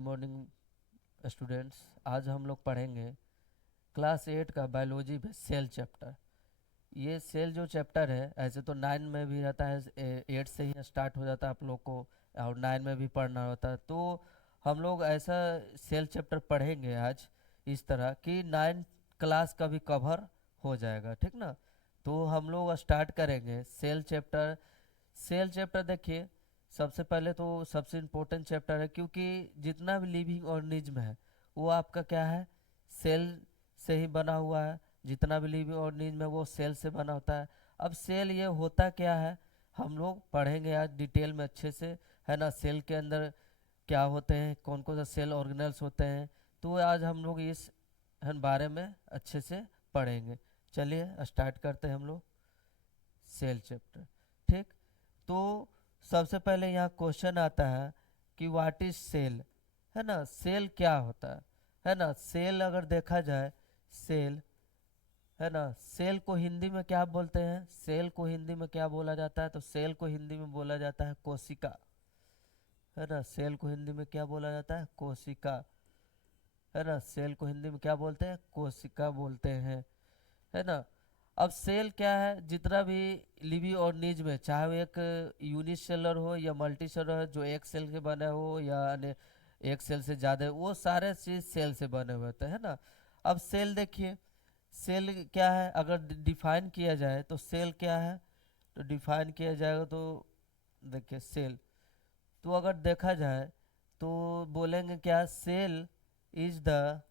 Morning students. आज हम लोग पढ़ेंगे क्लास 8 का बायोलॉजी में सेल चैप्टर। ये सेल जो चैप्टर है ऐसे तो 9 में भी रहता है, 8 से ही स्टार्ट हो जाता है आप लोग को, और 9 में भी पढ़ना होता है। तो हम लोग ऐसा सेल चैप्टर पढ़ेंगे आज इस तरह कि 9 क्लास का भी कवर हो जाएगा, ठीक ना। तो हम लोग स्टार्ट करेंगे सेल चैप्टर। सेल चैप्टर देखिए, सबसे पहले तो सबसे इम्पोर्टेंट चैप्टर है, क्योंकि जितना भी लिविंग ऑर्गेनिज्म है वो आपका क्या है, सेल से ही बना हुआ है। जितना भी लिविंग ऑर्गेनिज्म है वो सेल से बना होता है। अब सेल ये होता क्या है हम लोग पढ़ेंगे आज डिटेल में अच्छे से, है ना। सेल के अंदर क्या होते हैं, कौन कौन सा सेल ऑर्गेनल्स होते हैं, तो आज हम लोग इस बारे में अच्छे से पढ़ेंगे। चलिए स्टार्ट करते हैं हम लोग सेल चैप्टर, ठीक। तो सबसे पहले यहाँ क्वेश्चन आता है कि व्हाट इज सेल, है ना। सेल क्या होता है ना। सेल अगर देखा जाए, सेल, है ना, सेल को हिंदी में क्या बोलते हैं, सेल को हिंदी में क्या बोला जाता है, तो सेल को हिंदी में बोला जाता है कोशिका, है ना। सेल को हिंदी में क्या बोला जाता है, कोशिका, है ना। सेल को हिंदी में क्या बोलते हैं, कोशिका बोलते हैं, है ना। अब सेल क्या है, जितना भी लिविंग ऑर्गेनिज्म है, चाहे वो एक यूनिसेलर हो या मल्टी सेलर हो, जो एक सेल के बने हो या एक सेल से ज़्यादा है, वो सारे चीज सेल से बने हुए होते हैं, है ना। अब सेल देखिए, सेल क्या है अगर डिफाइन किया जाए तो सेल क्या है, तो डिफाइन किया जाएगा तो देखिए सेल, तो अगर देखा जाए तो बोलेंगे क्या, cell is the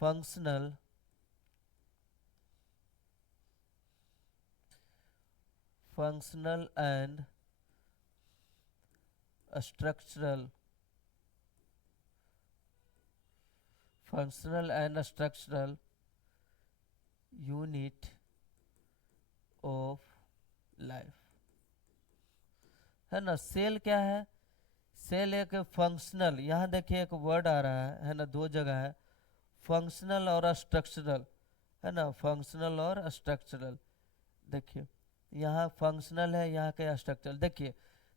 functional and structural structural unit of life, है ना। सेल क्या है, सेल एक फंक्शनल, यहाँ देखिए एक वर्ड आ रहा है ना, दो जगह है, फंक्शनल और स्ट्रक्चरल, है ना। फंक्शनल और स्ट्रक्चरल, देखिए यहाँ फंक्शनल है, यहाँ के स्ट्रक्चरल देखिए।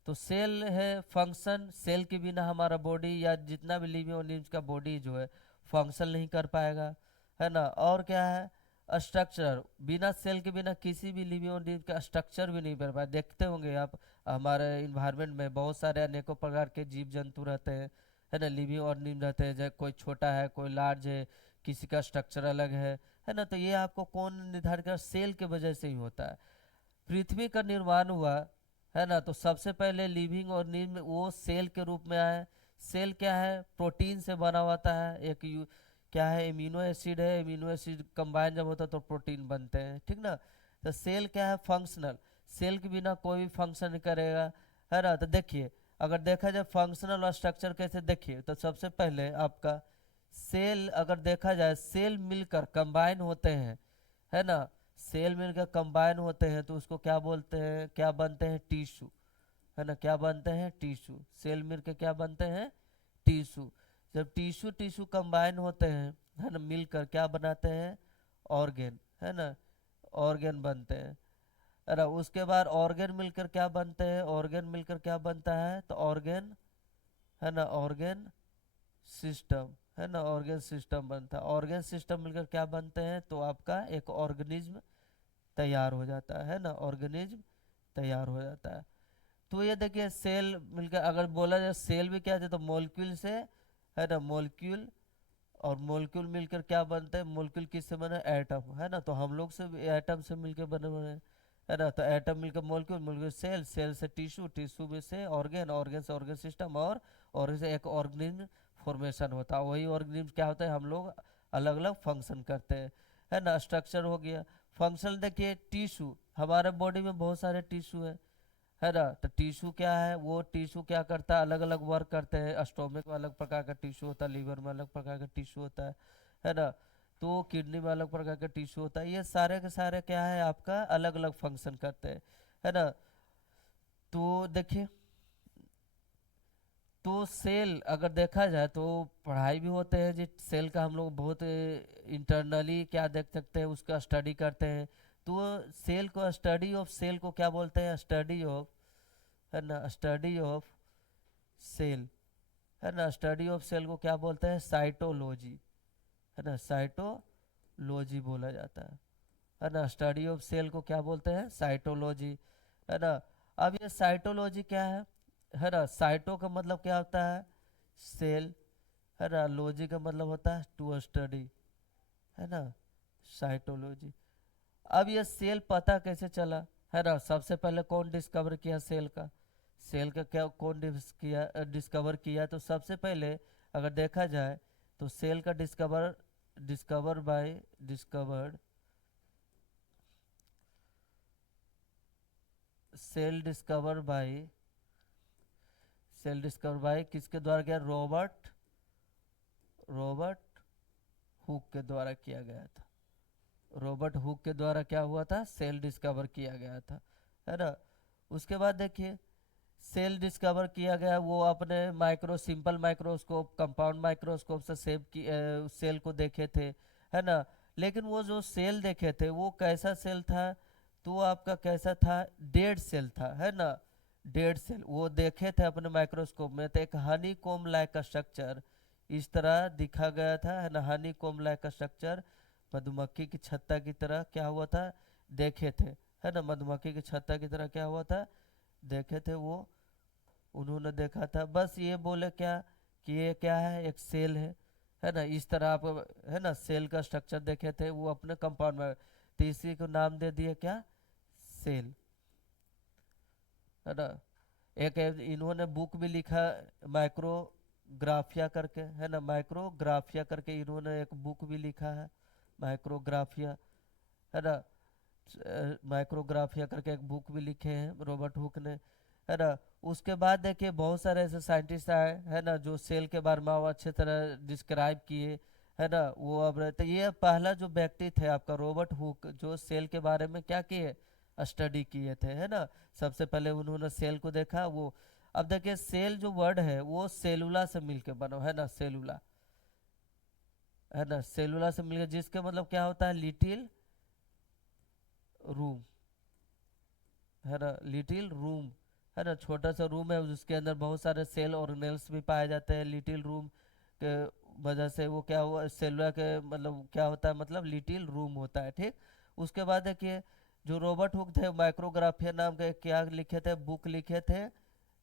तो सेल है फंक्शन, सेल के बिना हमारा बॉडी या जितना भी लिविंग ऑर्गेनिज्म का बॉडी जो है फंक्शन नहीं कर पाएगा, है ना। और क्या है, स्ट्रक्चर, बिना सेल के बिना किसी भी लिविंग ऑर्गेनिज्म का स्ट्रक्चर भी नहीं बन पाए। देखते होंगे आप हमारे इन्वायरमेंट में बहुत सारे अनेकों प्रकार के जीव जंतु रहते हैं, है ना। लिविंग ऑर्गेनिज्म रहते हैं, जैसे कोई छोटा है कोई लार्ज है, किसी का स्ट्रक्चर अलग है ना। तो ये आपको कौन निर्धारित कर, सेल के वजह से ही होता है। पृथ्वी का निर्माण हुआ, है ना, तो सबसे पहले लिविंग ऑर्गेनिज्म वो सेल के रूप में आए। सेल क्या है, प्रोटीन से बना होता है, क्या है, इम्यूनो एसिड है, इम्यूनो एसिड कंबाइन जब होता है तो प्रोटीन बनते हैं, ठीक ना। तो सेल क्या है, फंक्शनल, सेल के बिना कोई भी फंक्शन नहीं करेगा, है ना। तो देखिए अगर देखा जाए फंक्शनल और स्ट्रक्चर कैसे, देखिए तो सबसे पहले आपका सेल अगर देखा जाए, सेल मिलकर कंबाइन होते हैं, है ना। सेल मिलकर कंबाइन होते हैं तो उसको क्या बोलते हैं, क्या बनते हैं, टिश्यू, है ना। क्या बनते हैं, टिश्यू। सेल मिलकर क्या बनते हैं, टिश्यू। जब टिश्यू टिश्यू कंबाइन होते हैं, है ना, मिलकर क्या बनाते हैं, ऑर्गेन, है ना, ऑर्गेन बनते हैं, है ना। उसके बाद ऑर्गेन मिलकर क्या बनते हैं, ऑर्गेन मिलकर क्या बनता है, तो ऑर्गेन, है ना, ऑर्गेन सिस्टम, है ना, ऑर्गेन सिस्टम बनता है। ऑर्गेन सिस्टम मिलकर क्या बनते हैं, तो आपका एक ऑर्गेनिज्म तैयार हो जाता है ना, ऑर्गेनिज्म तैयार हो जाता है। तो ये देखिए सेल मिलकर अगर बोला जाए, सेल भी क्या है तो मोलिक्यूल से, है ना, मोलिक्यूल, और मोलिक्यूल मिलकर क्या बनते हैं, मोलिक्यूल किससे बने, एटम, है ना। तो हम लोग से भी एटम से मिलकर बने हुए हैं, है ना। तो एटम मिलकर मोलिक्यूल, मोलिक्यूल सेल, सेल से टिश्यू, टिश्यू में से ऑर्गेन, ऑर्गेन से ऑर्गेन सिस्टम, और ऑर्गेन से एक ऑर्गेनिज्म फॉर्मेशन होता है। वही ऑर्गेनिज्म क्या होता है, हम लोग अलग अलग फंक्शन करते हैं, है ना। स्ट्रक्चर हो गया, फंक्शन देखिए, टिश्यू, हमारे बॉडी में बहुत सारे टिश्यू है ना। तो टिश्यू क्या है, वो टिश्यू क्या करता है, अलग अलग वर्क करते हैं। स्टोमक में अलग प्रकार का टिश्यू होता है, लीवर में अलग प्रकार का टिश्यू होता है ना। तो किडनी में अलग प्रकार का टिश्यू होता है। ये सारे के सारे क्या है, आपका अलग अलग फंक्शन करते हैं, है ना। तो देखिए, तो सेल अगर देखा जाए तो पढ़ाई भी होते हैं जी, सेल का हम लोग बहुत इंटरनली क्या देख सकते हैं, उसका स्टडी करते हैं। तो सेल को, स्टडी ऑफ सेल को क्या बोलते हैं, स्टडी ऑफ, है ना, स्टडी ऑफ सेल, है ना। स्टडी ऑफ सेल को क्या बोलते हैं, साइटोलॉजी, है ना, साइटोलॉजी बोला जाता है ना। स्टडी ऑफ सेल को क्या बोलते हैं, साइटोलॉजी, है ना। अब ये साइटोलॉजी क्या है ना। साइटो का मतलब क्या होता है, सेल, है ना। लॉजी का मतलब होता है टू स्टडी, है ना, साइटोलॉजी। अब ये सेल पता कैसे चला, है ना। सबसे पहले कौन डिस्कवर किया सेल का, सेल का क्या कौन डिस्कवर किया, तो सबसे पहले अगर देखा जाए तो सेल का डिस्कवर्ड सेल डिस्कवर बाय किसके द्वारा किया, रॉबर्ट हुक के द्वारा किया गया था। रॉबर्ट हुक के द्वारा क्या हुआ था, सेल डिस्कवर किया गया था, है ना। उसके बाद देखिए सेल डिस्कवर किया गया, वो अपने सिंपल माइक्रोस्कोप, कंपाउंड माइक्रोस्कोप से सेल को देखे थे, है ना। लेकिन वो जो सेल देखे थे वो कैसा सेल था, तो वो आपका कैसा था, डेड सेल था, है ना। डेड सेल वो देखे थे अपने माइक्रोस्कोप में, तो एक हनी कोम लाइक का स्ट्रक्चर इस तरह दिखा गया था, है ना। हनी कोम लाइक का स्ट्रक्चर मधुमक्खी की छत्ता की तरह क्या हुआ था, देखे थे, है ना। मधुमक्खी की छत्ता की तरह क्या हुआ था, देखे थे वो, उन्होंने देखा था। बस ये बोले क्या कि ये क्या है, एक सेल है ना। इस तरह आप, है ना, सेल का स्ट्रक्चर देखे थे वो अपने कंपाउंड में, तो इसी को नाम दे दिए क्या, सेल, है ना। एक इन्होंने बुक भी लिखा माइक्रोग्राफिया करके, है ना, माइक्रोग्राफिया करके इन्होंने एक बुक भी लिखा है, माइक्रोग्राफिया, है ना। माइक्रोग्राफिया करके एक बुक भी लिखे हैं रॉबर्ट हुक ने, है ना। उसके बाद देखिए बहुत सारे ऐसे साइंटिस्ट आए, है ना, जो सेल के बारे में और अच्छे तरह डिस्क्राइब किए, है ना। वो अब तो ये पहला जो व्यक्ति थे आपका रॉबर्ट हुक, जो सेल के बारे में क्या किए, स्टडी किए थे, है ना। सबसे पहले उन्होंने सेल को देखा वो। अब देखिए सेल जो वर्ड है वो सेलुला से मिलके बना, है ना, सेलुला, है ना, सेलुला से मिलकर, जिसके मतलब क्या होता है, लिटिल रूम, है ना, लिटिल रूम, है ना, छोटा सा रूम है उसके अंदर बहुत सारे सेल ऑर्गेनेल्स भी पाए जाते हैं। लिटिल रूम के वजह से वो क्या हुआ, सेलुलर के मतलब क्या होता है, मतलब लिटिल रूम होता है, ठीक। उसके बाद देखिए जो रॉबर्ट हुक थे माइक्रोग्राफिया नाम के क्या लिखे थे, बुक लिखे थे,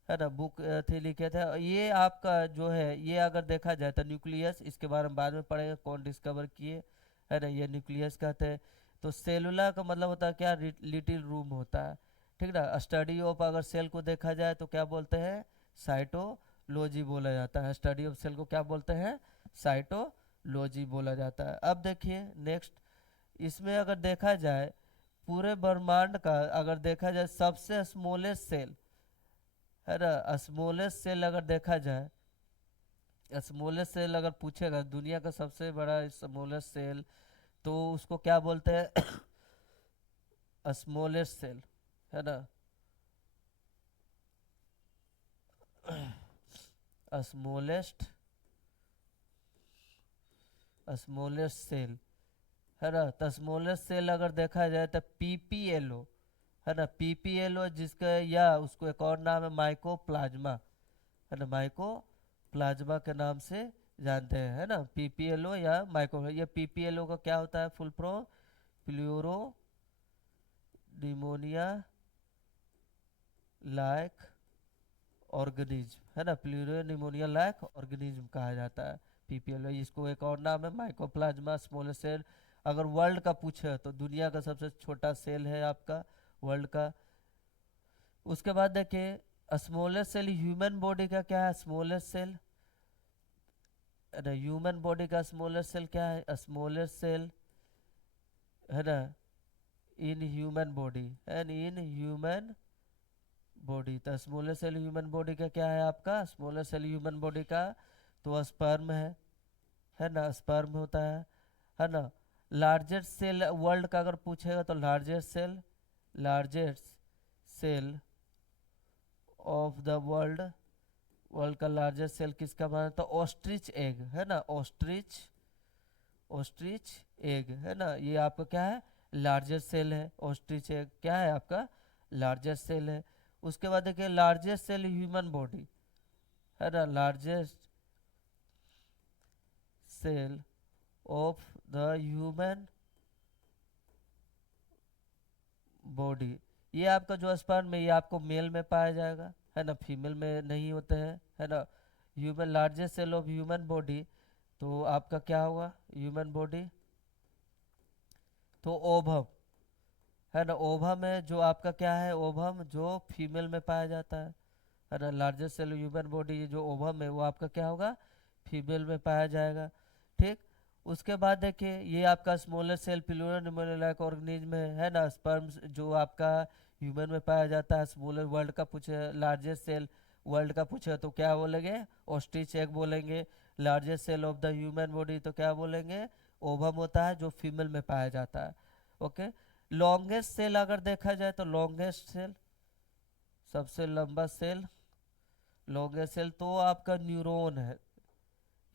है ना, बुक थे लिखे थे। ये आपका जो है ये अगर देखा जाए तो न्यूक्लियस, इसके बारे में बाद में पढ़ेंगे कौन डिस्कवर किए, है ना, ये न्यूक्लियस कहते हैं। तो सेलुला का मतलब होता है क्या, लिटिल रूम होता है, ठीक ना। स्टडी ऑफ अगर सेल को देखा जाए तो क्या बोलते हैं, साइटोलॉजी बोला जाता है। स्टडी ऑफ सेल को क्या बोलते हैं, साइटोलॉजी बोला जाता है। अब देखिए नेक्स्ट, इसमें अगर देखा जाए पूरे ब्रह्मांड का अगर देखा जाए सबसे स्मॉलेस्ट सेल, है ना, स्मॉलेस्ट सेल अगर देखा जाए, स्मॉलेस्ट सेल अगर पूछेगा दुनिया का सबसे बड़ा स्मॉलेस्ट सेल, तो उसको क्या बोलते हैं, स्मॉलेस्ट सेल, है ना, स्मॉलेस्ट स्मॉलेस्ट सेल, है ना। तो स्मॉलेस्ट सेल अगर देखा जाए तो पीपीएलओ, है ना, पीपीएलओ जिसका या उसको एक और नाम है माइकोप्लाज्मा, है ना, माइकोप्लाज्मा के नाम से जानते हैं, है ना। पीपीएलओ या माइको, ये पीपीएलओ का क्या होता है, full form pleuro pneumonia like organism, है ना, प्लूरोनिमोनिया लाइक ऑर्गेनिज्म कहा जाता है पीपीएल। इसको एक और नाम है माइकोप्लाज्मा स्मॉलेस्ट सेल। अगर वर्ल्ड का पूछे तो दुनिया का सबसे छोटा सेल है आपका वर्ल्ड का। उसके बाद देखिए स्मॉलेस्ट सेल ह्यूमन बॉडी का क्या है, स्मॉलेस्ट सेल, ह्यूमन बॉडी का स्मॉलेस्ट सेल क्या है, स्मॉलेस्ट सेल, है ना, in human body and in human body. तो स्मॉलेस्ट सेल ह्यूमन बॉडी का क्या है आपका, स्मॉलेस्ट सेल ह्यूमन बॉडी का तो स्पर्म है ना, स्पर्म होता है ना। लार्जेस्ट सेल वर्ल्ड का अगर पूछेगा तो largest cell of the world, world का लार्जेस्ट सेल किसका माना, तो ऑस्ट्रिच एग, है ना, ऑस्ट्रिच एग, है ना, ये आपका क्या है, लार्जेस्ट सेल है। ऑस्ट्रिच एग क्या है आपका, लार्जेस्ट सेल है। उसके बाद देखिए लार्जेस्ट सेल ह्यूमन बॉडी, है ना, largest cell of the human body. ये आपका जो स्पर्म में, ये आपको मेल में पाया जाएगा, है ना, फीमेल में नहीं होते हैं, है ना। Human largest cell of human body, तो आपका क्या होगा ह्यूमन बॉडी, तो ओभम, है ना। ओभम में जो आपका क्या है, ओभम जो फीमेल में पाया जाता है ना। लार्जेस्ट सेल ह्यूमन बॉडी जो ओभम है वो आपका क्या होगा, फीमेल में पाया जाएगा। ठीक। उसके बाद देखिए ये आपका smaller cell pleuro pneumonia organism है ना। स्पर्म्स जो आपका ह्यूमन में पाया जाता है। स्मॉलर वर्ल्ड का पूछे, लार्जेस्ट सेल वर्ल्ड का पूछे तो क्या बोलेंगे, ऑस्ट्रिच एग बोलेंगे। Largest cell of the human body तो क्या बोलेंगे, ओवम होता है जो फीमेल में पाया जाता है। ओके। लॉन्गेस्ट सेल अगर देखा जाए तो लॉन्गेस्ट सेल, सबसे लंबा सेल, लॉन्गेस्ट सेल तो आपका न्यूरॉन है,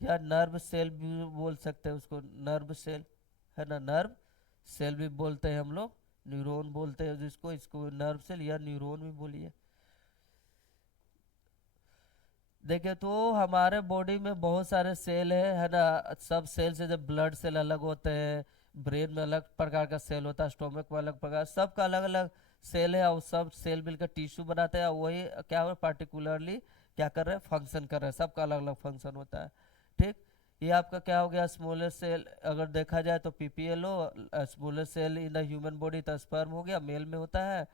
या नर्व सेल भी बोल सकते हैं उसको, नर्व सेल, है ना। नर्व सेल भी बोलते हैं हम लोग, न्यूरॉन बोलते हैं जिसको, इसको नर्व सेल या न्यूरॉन भी बोलिए। देखिए तो हमारे बॉडी में बहुत सारे सेल है ना। सब सेल से जब ब्लड सेल अलग होते हैं, ब्रेन में अलग प्रकार का सेल होता है, स्टोमक में अलग प्रकार, सबका अलग अलग सेल है, और सब सेल मिलकर टिश्यू बनाते हैं, और वही क्या हो पार्टिकुलरली क्या कर रहे हैं, फंक्शन कर रहे हैं, सबका अलग अलग फंक्शन होता है। ठीक। ये आपका क्या हो गया, स्मॉलेस्ट सेल अगर देखा जाए तो PPLO, smallest cell in the human body तो स्पर्म हो गया, मेल में होता है।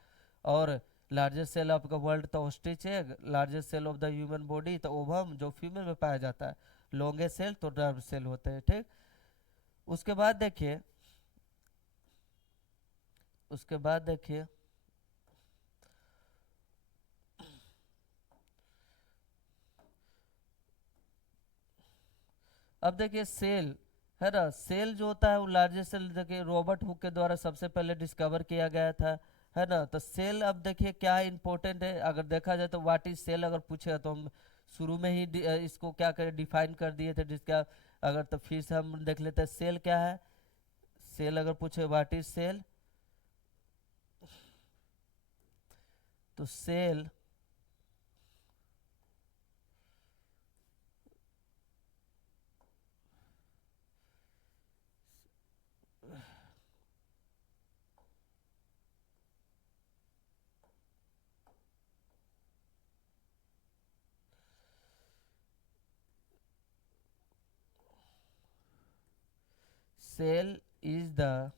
और लार्जेस्ट सेल आपका वर्ल्ड तो ostrich egg, largest cell of the human body तो ओवम जो फीमेल में पाया जाता है। लॉन्गेस्ट सेल तो नर्व सेल होते हैं। ठीक। उसके बाद देखिए, उसके बाद देखिए अब देखिए सेल, है ना, सेल जो होता है वो लार्जेस्ट सेल देखिए रॉबर्ट हुक के द्वारा सबसे पहले डिस्कवर किया गया था, है ना। तो सेल अब देखिए क्या इंपॉर्टेंट है, अगर देखा जाए तो व्हाट इज सेल अगर पूछे तो हम शुरू में ही इसको क्या करें, डिफाइन कर दिए थे जिसका। अगर तो फिर से हम देख लेते हैं सेल क्या है। सेल अगर पूछे व्हाट इज सेल, तो cell cell is the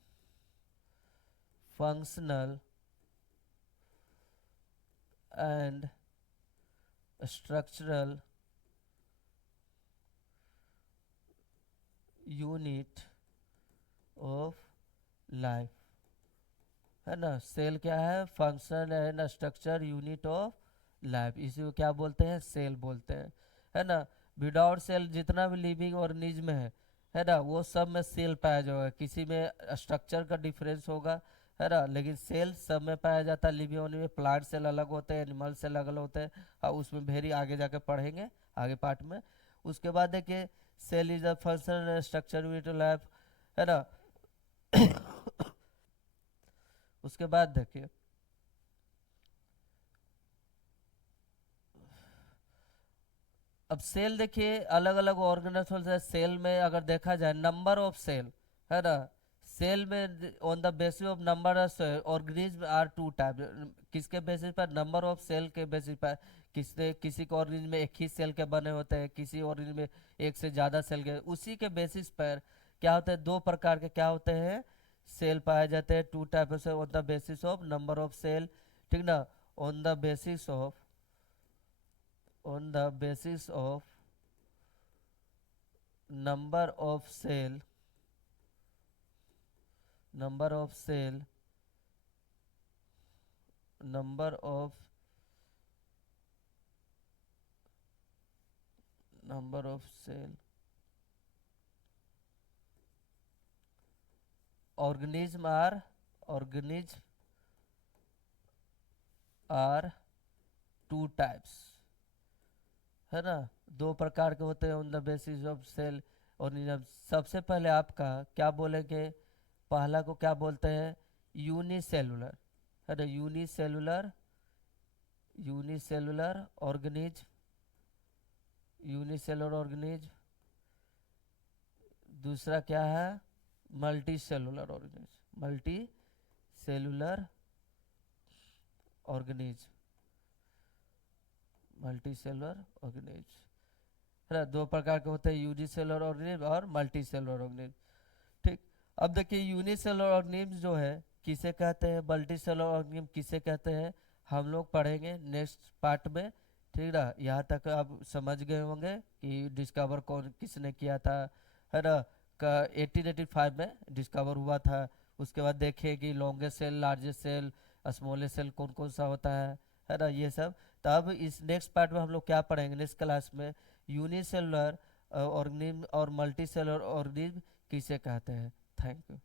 functional and structural unit of life, है ना। सेल क्या है, function and structure unit of life, इसी को क्या बोलते हैं, सेल बोलते हैं, है ना। विदाउट सेल जितना भी लिविंग ऑर्गेनिज्म है ना, वो सब में सेल पाया जाएगा, किसी में स्ट्रक्चर का डिफरेंस होगा, है ना, लेकिन सेल सब में पाया जाता है। लिविंग ऑर्गेनिज्म में प्लांट सेल अलग होते हैं, एनिमल सेल अलग अलग होते हैं, और उसमें भेरी आगे जाके पढ़ेंगे आगे पार्ट में। उसके बाद देखिए cell is a function structure unit of life, है ना। उसके बाद देखिए अब सेल देखिए अलग अलग ऑर्गेनाइजेशन है। सेल में अगर देखा जाए नंबर ऑफ सेल, है ना, सेल में on the basis of number of organism are two type, किसके बेसिस पर, नंबर ऑफ सेल के बेसिस पर। किसी के ऑर्गेनिज्म में एक ही सेल के बने होते हैं, किसी ऑर्गेनिज्म में एक से ज़्यादा सेल के, उसी के बेसिस पर क्या होता है, दो प्रकार के क्या होते हैं, सेल पाए जाते हैं, टू टाइप से, on the basis of number of cell, ठीक ना, on the basis of, on the basis of number of cell, number of cell, number of number of cell, organism are, organism are two types, है ना, दो प्रकार के होते हैं on the basis of cell organism. सबसे पहले आपका क्या बोलेंगे, पहला को क्या बोलते हैं, यूनिसेलुलर, है ना, unicellular, unicellular organism, unicellular organism, दूसरा क्या है multi cellular organism, multi cellular organism, multi cellular organism है ना। दो प्रकार के होते हैं, यूनिसेलुलर ऑर्गेनिज्म और मल्टी सेलुलर ऑर्गेनिज्म। ठीक, अब देखिए यूनिसेलुलर ऑर्गेनिज्म जो है किसे कहते हैं, मल्टी सेलुलर ऑर्गेनिज्म किसे कहते हैं, हम लोग पढ़ेंगे नेक्स्ट पार्ट में। ठीक ना, यहाँ तक आप समझ गए होंगे कि डिस्कवर कौन किसने किया था, है ना। का 1885 में डिस्कवर हुआ था। उसके बाद देखें कि longest cell, largest cell, smallest cell कौन कौन सा होता है ना, ये सब। तब इस नेक्स्ट पार्ट में हम लोग क्या पढ़ेंगे नेक्स्ट क्लास में, यूनिसेलुलर ऑर्गेनिज्म और मल्टी सेलुलर ऑर्गेनिज्म किसे कहते हैं। Thank you.